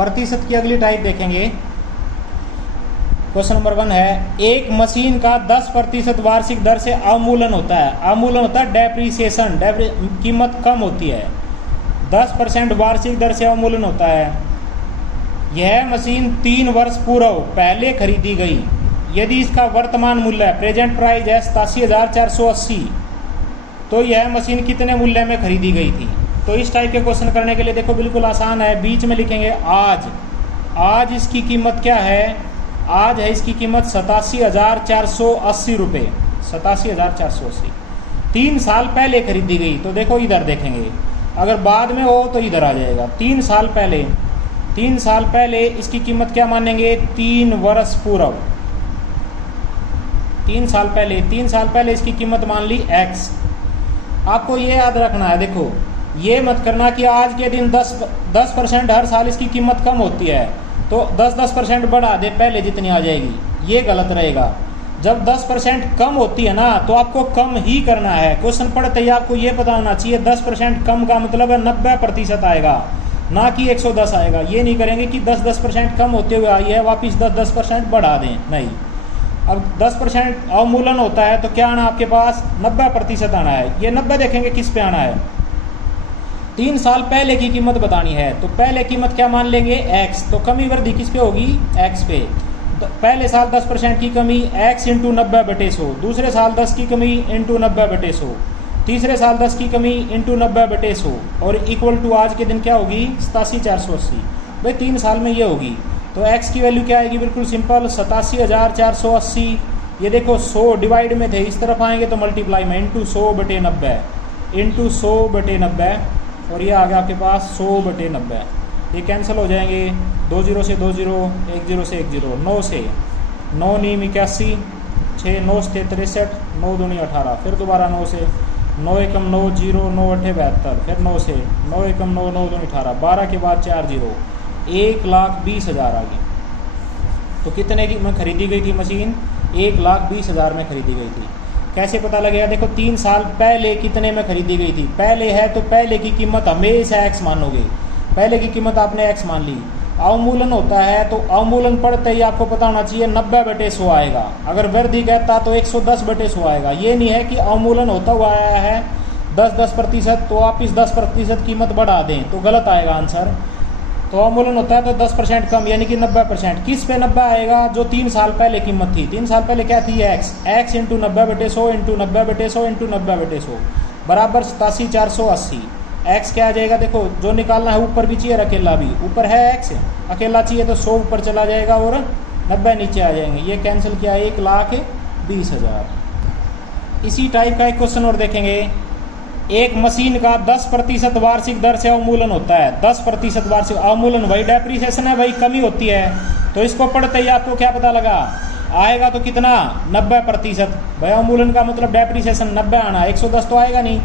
प्रतिशत की अगली टाइप देखेंगे। क्वेश्चन नंबर 1 है, एक मशीन का 10% वार्षिक दर से अवमूलन होता है। अवमूलन होता है डेप्रीसिएशन, कीमत कम होती है। 10% वार्षिक दर से अवमूलन होता है। यह मशीन 3 वर्ष पूर्व पहले खरीदी गई। यदि इसका वर्तमान मूल्य है, प्रेजेंट प्राइस है 87,480, तो यह मशीन कितने मूल्य में खरीदी गई थी। तो इस टाइप के क्वेश्चन करने के लिए देखो बिल्कुल आसान है। बीच में लिखेंगे आज। आज इसकी कीमत क्या है? आज है इसकी कीमत 87,480 रुपये, 87,480। 3 साल पहले खरीदी गई, तो देखो इधर देखेंगे, अगर बाद में हो तो इधर आ जाएगा। 3 साल पहले, 3 साल पहले इसकी कीमत क्या मानेंगे? 3 वर्ष पूर्व। 3 साल पहले, 3 साल पहले इसकी कीमत मान ली x। आपको ये याद रखना है, देखो ये मत करना कि आज के दिन 10% हर साल इसकी कीमत कम होती है तो 10% बढ़ा दे, पहले जितनी आ जाएगी, ये गलत रहेगा। जब 10% कम होती है ना तो आपको कम ही करना है। क्वेश्चन पढ़ते ही आपको ये पता होना चाहिए 10% कम का मतलब है 90% आएगा, ना कि 110 आएगा। ये नहीं करेंगे कि 10% कम होते हुए आई है वापिस 10% बढ़ा दें, नहीं। अब 10% अवमूलन होता है तो क्या आना आपके पास? 90% आना है। ये 90 देखेंगे किस पे आना है? 3 साल पहले की कीमत बतानी है, तो पहले कीमत क्या मान लेंगे? x। तो कमी वृद्धि किस पे होगी? x पे। पहले साल 10% की कमी x इंटू 90/100, दूसरे साल 10 की कमी इंटू 90/100, तीसरे साल 10 की कमी इंटू 90/100 और इक्वल टू आज के दिन क्या होगी? 87,480। भाई 3 साल में ये होगी, तो x की वैल्यू क्या आएगी? बिल्कुल सिंपल 87,480। ये देखो 100 डिवाइड में थे, इस तरफ आएंगे तो मल्टीप्लाई में, इंटू 100/90, इंटू 100/90, और ये आ गया आपके पास 100/90। ये कैंसिल हो जाएंगे, 2 0 से 2 0, 1 0 से 1 0, 9 से 9 नीम 81, 6 9 से 63, 9 दूनी 18, फिर दोबारा 9 से 9 एकम 9 0, 9 8 72, फिर 9 से 9 एकम 9, 9 दूनी 18, 12 के बाद 4 0, 1,20,000 आ गई। तो कितने की में खरीदी गई थी मशीन? 1,20,000 में खरीदी गई थी। कैसे पता लगेगा? देखो 3 साल पहले कितने में खरीदी गई थी। पहले है तो पहले की कीमत हमेशा x मानोगे, पहले की कीमत आपने x मान ली। अवमूलन होता है तो अवमूलन पढ़ते ही आपको पता होना चाहिए 90/100 आएगा। अगर वृद्धि कहता तो 110/100 आएगा। ये नहीं है कि अवमूलन होता हुआ आया है 10% तो आप इस 10% कीमत बढ़ा दें तो गलत आएगा आंसर। तो अवमूलन होता है तो 10% कम यानी कि 90%। किस पे 90 आएगा? जो 3 साल पहले कीमत थी। 3 साल पहले क्या थी? x इंटू 90/100 इंटू 90/100 इंटू 90/100 बराबर 87,480। x क्या आ जाएगा? देखो जो निकालना है ऊपर भी चाहिए अकेला भी, ऊपर है x, अकेला चाहिए तो 100 ऊपर चला जाएगा और 90 नीचे आ जाएंगे। ये कैंसिल किया, 1,20,000। इसी टाइप का एक क्वेश्चन और देखेंगे। एक मशीन का 10% वार्षिक दर से अवमूलन होता है। 10% वार्षिक अवमूलन, वही डेप्रीसिएशन है, वही कमी होती है। तो इसको पढ़ते ही आपको क्या पता लगा आएगा? तो कितना? 90%। भाई अवमूलन का मतलब डेप्रीसिएशन 90 आना, 110 तो आएगा नहीं।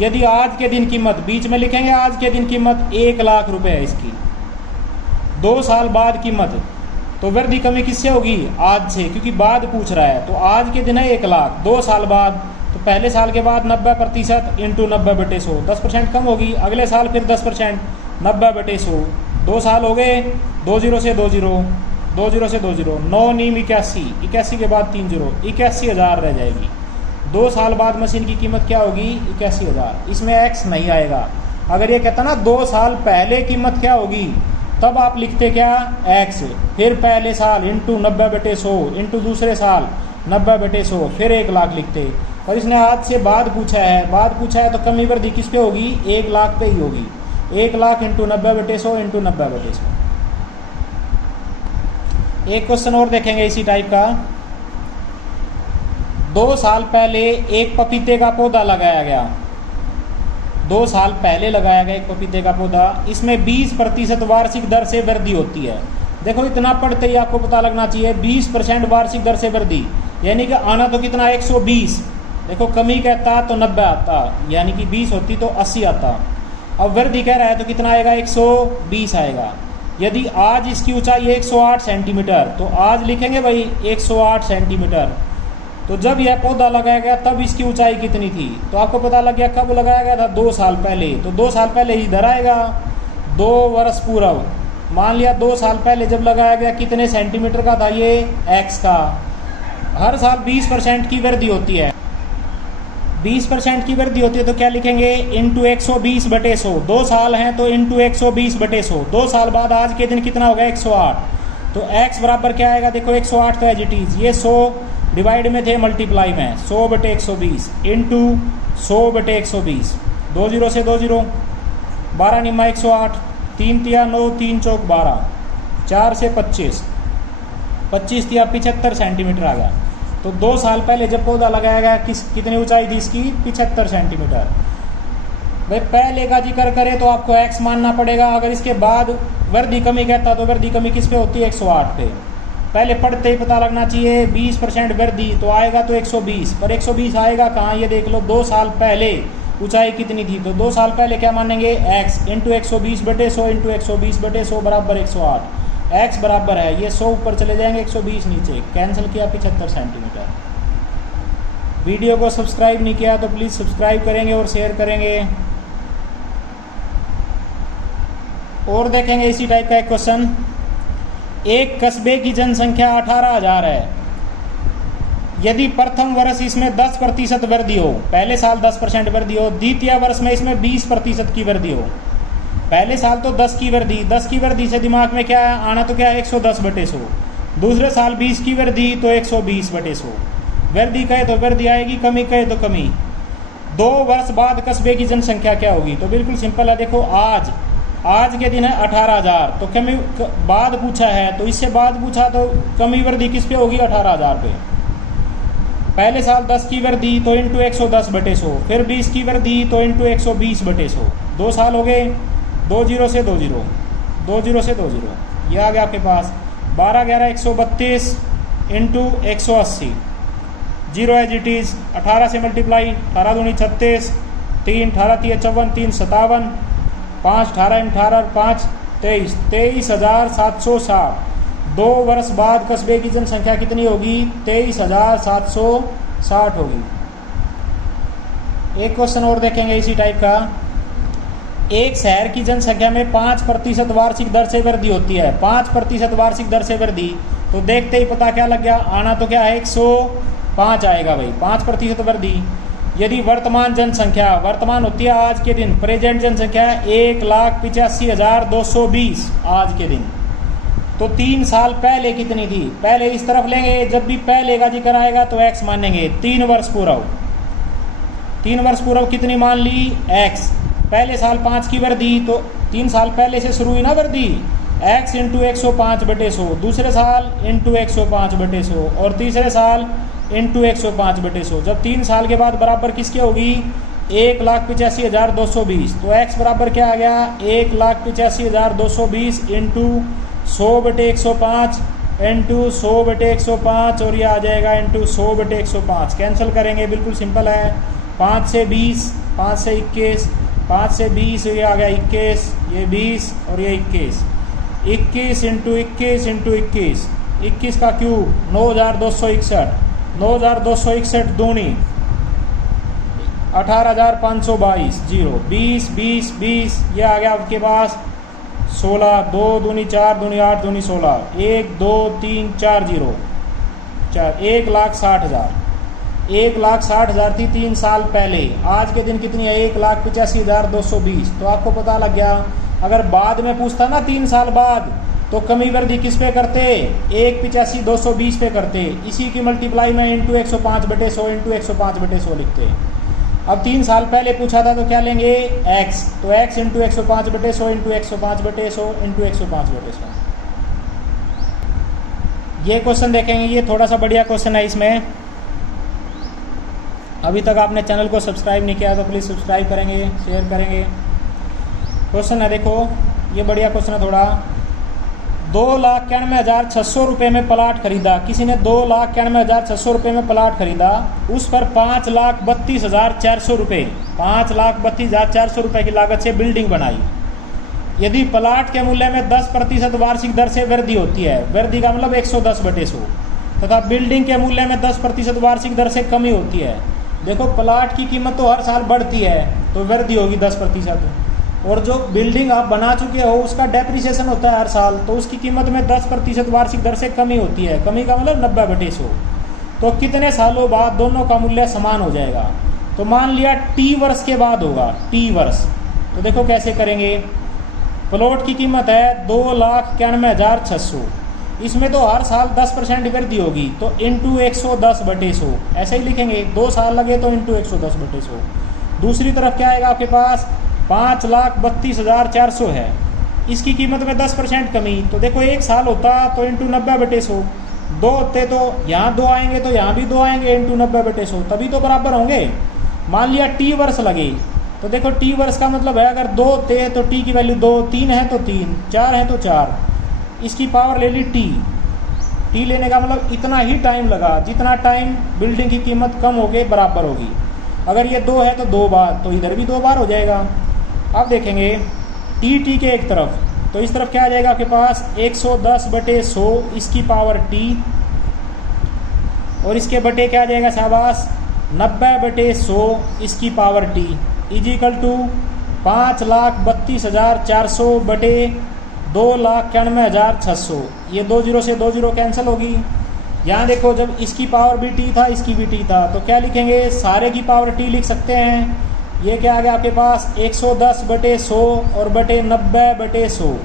यदि आज के दिन कीमत, बीच में लिखेंगे आज के दिन कीमत 1,00,000 रुपये है इसकी, 2 साल बाद कीमत, तो वृद्धि कमी किससे होगी? आज से, क्योंकि बाद पूछ रहा है। तो आज के दिन है 1,00,000, 2 साल बाद, तो पहले साल के बाद 90% इंटू 90/100, 10% कम होगी। अगले साल फिर 10%, 90/100, 2 साल हो गए, 2 0 से 2 0, 2 0 से 2 0, 9 नीम 81, 81 के बाद 3 0, 81,000 रह जाएगी। 2 साल बाद मशीन की कीमत क्या होगी? 81,000। इसमें x नहीं आएगा। अगर ये कहता ना 2 साल पहले कीमत क्या होगी, तब आप लिखते क्या? x, फिर पहले साल इंटू 90/100 इंटू दूसरे साल 90/100, फिर 1,00,000 लिखते। और इसने आज से बाद पूछा है, बाद पूछा है तो कमी वृद्धि किस पे होगी? 1,00,000 पे ही होगी। 1,00,000 इंटू 90/100 इंटू 90/100। एक क्वेश्चन और देखेंगे इसी टाइप का। 2 साल पहले एक पपीते का पौधा लगाया गया। 2 साल पहले लगाया गया एक पपीते का पौधा। इसमें 20% वार्षिक दर से वृद्धि होती है। देखो इतना पढ़ते ही आपको पता लगना चाहिए 20% वार्षिक दर से वृद्धि, यानी कि आना तो कितना? 120। देखो कमी कहता तो 90 आता, यानी कि 20 होती तो 80 आता। अब वृद्धि कह रहा है तो कितना आएगा? 120 आएगा। यदि आज इसकी ऊंचाई 108 सेंटीमीटर, तो आज लिखेंगे भाई 108 सेंटीमीटर। तो जब यह पौधा लगाया गया तब इसकी ऊंचाई कितनी थी? तो आपको पता लग गया कब लगाया गया था? 2 साल पहले। तो 2 साल पहले इधर आएगा, 2 वर्ष पूर्व, मान लिया 2 साल पहले जब लगाया गया कितने सेंटीमीटर का था ये x का। हर साल 20% की वृद्धि होती है, 20% की वृद्धि होती है तो क्या लिखेंगे इंटू 120/100। 2 साल हैं तो इंटू 120/100। 2 साल बाद आज के दिन कितना होगा 108। तो x बराबर क्या आएगा देखो 108 तो एज इट इज, ये 100 डिवाइड में थे मल्टीप्लाई में 100/120 इंटू 100/120। 2 0 से 2 0, 12 निम्मा 108, 3 तिया 9, 3 चौक 12, 4 से 25, 25 तिया 75 सेंटीमीटर आ गया। तो 2 साल पहले जब पौधा लगाया गया कितनी ऊंचाई थी इसकी 75 सेंटीमीटर। भाई पहले का जिक्र करें तो आपको x मानना पड़ेगा। अगर इसके बाद वृद्धि कमी कहता तो वृद्धि कमी किस पे होती है 108 पे। पहले पढ़ते ही पता लगना चाहिए 20% वृद्धि तो आएगा तो 120, पर 120 आएगा कहाँ ये देख लो। 2 साल पहले ऊंचाई कितनी थी तो 2 साल पहले क्या मानेंगे x इंटू 120/100 इंटू 120/100 बराबर 108। x बराबर है ये 100 ऊपर चले जाएंगे 120 नीचे, कैंसिल किया 75 सेंटीमीटर। वीडियो को सब्सक्राइब नहीं किया तो प्लीज़ सब्सक्राइब करेंगे और शेयर करेंगे। और देखेंगे इसी टाइप का एक क्वेश्चन। एक कस्बे की जनसंख्या 18,000 है। यदि प्रथम वर्ष इसमें 10% वृद्धि हो, पहले साल 10% वृद्धि हो, द्वितीय वर्ष में इसमें 20% की वृद्धि हो। पहले साल तो 10 की वृद्धि, 10 की वृद्धि से दिमाग में क्या आना तो क्या 110/100। दूसरे साल 20 की वृद्धि तो 120/100। वृद्धि कहे तो वृद्धि आएगी, कमी कहे तो कमी। 2 वर्ष बाद कस्बे की जनसंख्या क्या होगी तो बिल्कुल सिंपल है। देखो आज के दिन है 18,000 तो कमी बाद पूछा है तो इससे बाद पूछा तो कमी वृद्धि किस पे होगी 18,000 पे। पहले साल 10 की वृद्धि तो इंटू 110/100, फिर 20 की वृद्धि तो इंटू 120/100। 2 साल हो गए। 2 0 से 2 0, 2 0 से 2 0, ये आ गया आपके पास 12 11 132 इंटू 180, 0 एज इट इज। 18 से मल्टीप्लाई, 18 दूनी 36, 3 18 3 54, 3 57, 5 18 18 5 23, 23,760। 2 वर्ष बाद कस्बे की जनसंख्या कितनी होगी 23,760 होगी। एक क्वेश्चन और देखेंगे इसी टाइप का। एक शहर की जनसंख्या में 5% वार्षिक दर से वृद्धि होती है। 5% वार्षिक दर से वृद्धि तो देखते ही पता क्या लग गया, आना तो क्या है 105 आएगा भाई। 5% वृद्धि। यदि वर्तमान जनसंख्या, वर्तमान होती है आज के दिन, प्रेजेंट जनसंख्या 1,85,220 आज के दिन, तो 3 साल पहले कितनी थी। पहले इस तरफ लेंगे, जब भी पहले का जिक्र आएगा तो x मानेंगे। 3 वर्ष पूर्व, 3 वर्ष पूर्व कितनी मान ली x। पहले साल 5 की वृद्धि तो 3 साल पहले से शुरू हुई ना वृद्धि, x इंटू 105/100, दूसरे साल इंटू 105/100 और तीसरे साल इंटू 105/100। जब 3 साल के बाद बराबर किसके होगी 1,85,220 तो x बराबर क्या आ गया 1,85,220 इंटू 100/105 इंटू 100/105 और ये आ जाएगा इंटू 100/105। कैंसिल करेंगे, बिल्कुल सिंपल है। 5 से 20, 5 से 21, 5 से 20 ये आ गया 21, ये 20 और ये 21। 21 इंटू 21 इंटू 21, 21 का क्यूब 9,261, 9,261 दूनी 18,522, 0 20 20 20 ये आ गया आपके पास 16, 2 दूनी 4 दूनी 8 दूनी 16, 1 2 3 4 0 4, 1,60,000। 1,60,000 थी 3 साल पहले, आज के दिन कितनी है 1,85,220। तो आपको पता लग गया। अगर बाद में पूछता ना 3 साल बाद तो कमी वृद्धि किस पे करते 1,85,220 पे करते, इसी की मल्टीप्लाई में इंटू 105/100 इंटू 105/100 लिखते। अब 3 साल पहले पूछा था तो क्या लेंगे x, तो x इंटू 105/100 इंटू 105/100 इंटू 105/100। ये क्वेश्चन देखेंगे, ये थोड़ा सा बढ़िया क्वेश्चन है। इसमें अभी तक आपने चैनल को सब्सक्राइब नहीं किया तो प्लीज़ सब्सक्राइब करेंगे, शेयर करेंगे। क्वेश्चन है देखो, ये बढ़िया क्वेश्चन है थोड़ा। 2,91,600 रुपये में प्लाट खरीदा, किसी ने 2,91,600 रुपये में प्लाट खरीदा, उस पर 5,32,400 रुपये, 5,32,400 रुपये की लागत से बिल्डिंग बनाई। यदि प्लाट के मूल्य में 10% वार्षिक दर से वृद्धि होती है, वृद्धि का मतलब 110/100, तथा बिल्डिंग के मूल्य में 10% वार्षिक दर से कमी होती है। देखो प्लाट की कीमत तो हर साल बढ़ती है तो वृद्धि होगी 10%। और जो बिल्डिंग आप बना चुके हो उसका डेप्रिसिएशन होता है हर साल, तो उसकी कीमत में 10% वार्षिक दर से कमी होती है। कमी का मतलब 90/100। तो कितने सालों बाद दोनों का मूल्य समान हो जाएगा? तो मान लिया टी वर्ष के बाद होगा, टी वर्ष। तो देखो कैसे करेंगे। प्लॉट की कीमत है 2,91,600, इसमें तो हर साल 10% वृद्धि होगी, तो इंटू 110/100 ऐसे ही लिखेंगे। 2 साल लगे तो इंटू 110/100। दूसरी तरफ क्या आएगा आपके पास? 5,32,400 है, इसकी कीमत में 10% कमी। तो देखो 1 साल होता तो इंटू 90/100, 2 होते तो यहाँ 2 आएंगे तो यहाँ भी 2 आएंगे इंटू 90/100, तभी तो बराबर होंगे। मान लिया टी वर्ष लगे, तो देखो टी वर्ष का मतलब है अगर 2 होते तो टी की वैल्यू 2, 3 है तो 3, 4 है तो 4, इसकी पावर ले ली टी लेने का मतलब इतना ही टाइम लगा जितना टाइम बिल्डिंग की कीमत कम हो गई बराबर होगी। अगर ये 2 है तो 2 बार, तो इधर भी 2 बार हो जाएगा। अब देखेंगे टी के एक तरफ, तो इस तरफ क्या आ जाएगा आपके पास? 110/100 इसकी पावर टी, और इसके बटे क्या आ जाएगा शाबाश? 90/100 इसकी पावर टी इजिकल टू 5,32,400 बटे 2,91,600। ये 2 0 से 2 0 कैंसिल होगी। यहाँ देखो जब इसकी पावर भी टी था इसकी भी टी था, तो क्या लिखेंगे? सारे की पावर टी लिख सकते हैं। ये क्या आ गया आपके पास? 110/100 और बटे 90/100,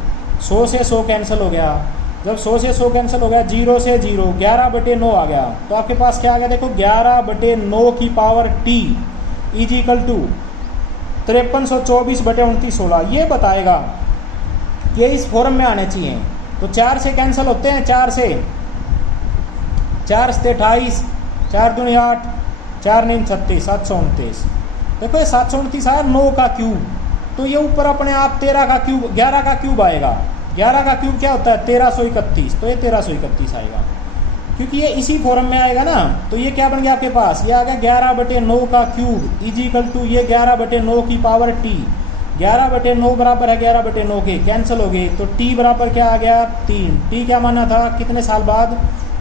100 से 100 कैंसिल हो गया। जब 100 से 100 कैंसिल हो गया, 0 से 0, 11/9 आ गया। तो आपके पास क्या आ गया? देखो 11/9 की पावर टी इजिकल टू 5324/2916। ये बताएगा कि इस फॉर्म में आने चाहिए। तो 4 से कैंसिल होते हैं, 4 से 28, 4 दूनी 8, 4 9 36, 729। देखो ये 729 आया 9 का क्यूब, तो ये ऊपर अपने आप 13 का क्यूब, 11 का क्यूब आएगा। 11 का क्यूब क्या होता है? 1331, तो ये 1331 आएगा, क्योंकि ये इसी फॉर्म में आएगा ना। तो ये क्या बन गया आपके पास? ये आ गया 11/9 का क्यूब इजिकल टू ये 11/9 की पावर टी। 11/9 बराबर है 11/9 के, कैंसिल हो गए, तो टी बराबर क्या आ गया? 3। टी क्या माना था? कितने साल बाद?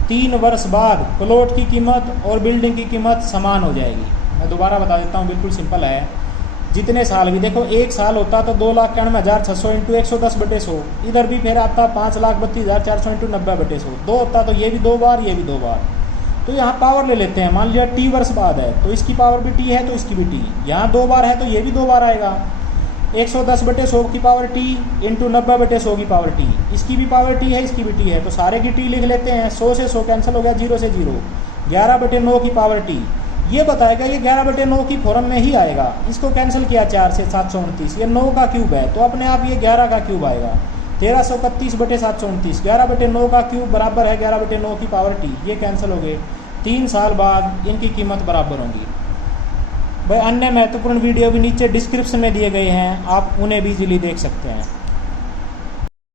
3 वर्ष बाद प्लॉट की कीमत और बिल्डिंग की कीमत समान हो जाएगी। मैं दोबारा बता देता हूँ, बिल्कुल सिंपल है। जितने साल भी देखो, 1 साल होता तो 2,91,600 इंटू 110/100, इधर भी फिर आता 5,32,400 इंटू 90/100। 2 होता तो ये भी 2 बार, ये भी 2 बार। तो यहाँ पावर ले लेते हैं। मान लिया टी वर्ष बाद है तो इसकी पावर भी टी है तो इसकी भी टी, यहाँ 2 बार है तो ये भी 2 बार आएगा। 110/100 की पावर टी इंटू 90/100 की पावर टी, इसकी भी पावर टी है इसकी भी टी है, तो सारे की टी लिख लेते हैं। 100 से 100 कैंसिल हो गया, 0 से 0, 11/9 की पावर टी। ये बताएगा ये 11/9 की फॉर्म में ही आएगा। इसको कैंसिल किया 4 से 729, ये 9 का क्यूब है तो अपने आप ये 11 का क्यूब आएगा। 1331/729, 11/9 का क्यूब बराबर है 11/9 की पावर टी। ये कैंसिल हो गए। 3 साल बाद इनकी कीमत बराबर होंगी। भाई अन्य महत्वपूर्ण वीडियो भी नीचे डिस्क्रिप्शन में दिए गए हैं, आप उन्हें भी इजीली देख सकते हैं।